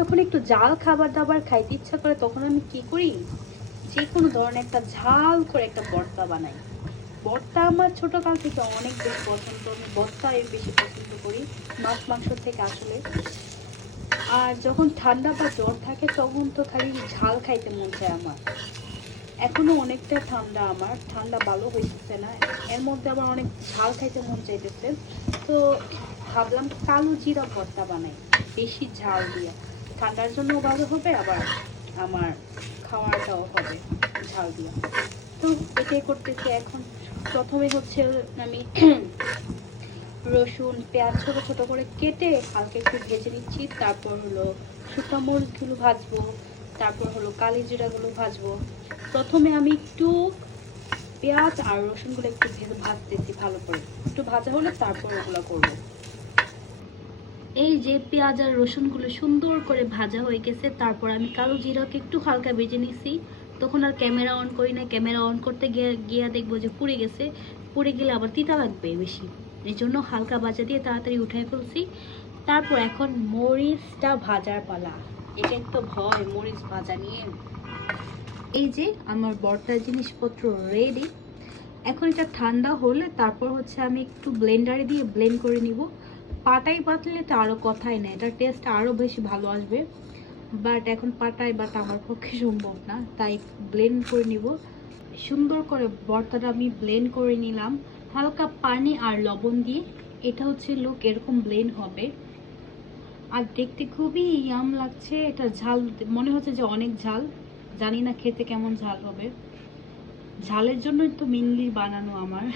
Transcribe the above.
যখন একটু জাল খাবার দাবার খাইতে ইচ্ছা করে তখন আমি কি করি, যে কোনো ধরনের একটা ঝাল করে একটা ভর্তা বানাই। ভর্তা আমার ছোটকাল থেকে অনেক বেশি পছন্দ, আমি ভর্তাই বেশি পছন্দ করি মাছ মাংস থেকে আসলে। আর যখন ঠান্ডা বা জ্বর থাকে তখন তো খালি ঝাল খাইতে মন চায় আমার। এখনো অনেকটা ঠান্ডা, আমার ঠান্ডা ভালো হইতেছে না, এর মধ্যে আবার অনেক ঝাল খাইতে মন চাইতেছে। তো ভাবলাম কালো জিরা ভর্তা বানাই বেশি ঝাল দিয়া, ঠান্ডার জন্য ভালো হবে, আবার আমার খাওয়াটাও হবে ঝাল দিয়া। তো এটাই করতেছি এখন। প্রথমে হচ্ছে আমি রসুন পেঁয়াজ ছোট ছোট করে কেটে হালকা একটু ভেজে নিচ্ছি, তারপর হলো শুকনো মরিচগুলো ভাজবো, তারপর হলো কালি জিরাগুলো ভাজবো। প্রথমে আমি একটু পেঁয়াজ আর রসুনগুলো একটু ভাজতেছি ভালো করে, একটু ভাজা হলে তারপর ওগুলো করবো। এই যে পেঁয়াজ আর রসুনগুলো সুন্দর করে ভাজা হয়ে গেছে, তারপর আমি কালো জিরাকে একটু হালকা ভেজে নিছি। তখন আর ক্যামেরা অন করি না, ক্যামেরা অন করতে গিয়ে দেখবো যে পুড়ে গেছে, পুড়ে গেলে আবার তিতা লাগবে বেশি, এই জন্য হালকা ভাজা দিয়ে তাড়াতাড়ি উঠাই ফেলছি। তারপর এখন মরিচটা ভাজার পালা, এটা একটু ভয় মরিচ ভাজা নিয়ে। এই যে আমার ভর্তার জিনিসপত্র রেডি। এখন এটা ঠান্ডা হলে তারপর হচ্ছে আমি একটু ব্লেন্ডারে দিয়ে ব্লেন্ড করে নিব। পাটায় বাটলে তো আরও কথাই না, এটার টেস্ট আরও বেশি ভালো আসবে, বাট এখন পাটায় বাটা আমার পক্ষে সম্ভব না, তাই ব্লেন্ড করে নিব। সুন্দর করে ভর্তাটা আমি ব্লেন্ড করে নিলাম হালকা পানি আর লবণ দিয়ে। এটা হচ্ছে লুক এরকম ব্লেন্ড হবে, আর দেখতে খুবই ইয়াম লাগছে। এটা ঝাল মনে হচ্ছে যে অনেক ঝাল, জানি না খেতে কেমন ঝাল হবে, ঝালের জন্যই তো মেনলি বানানো আমার।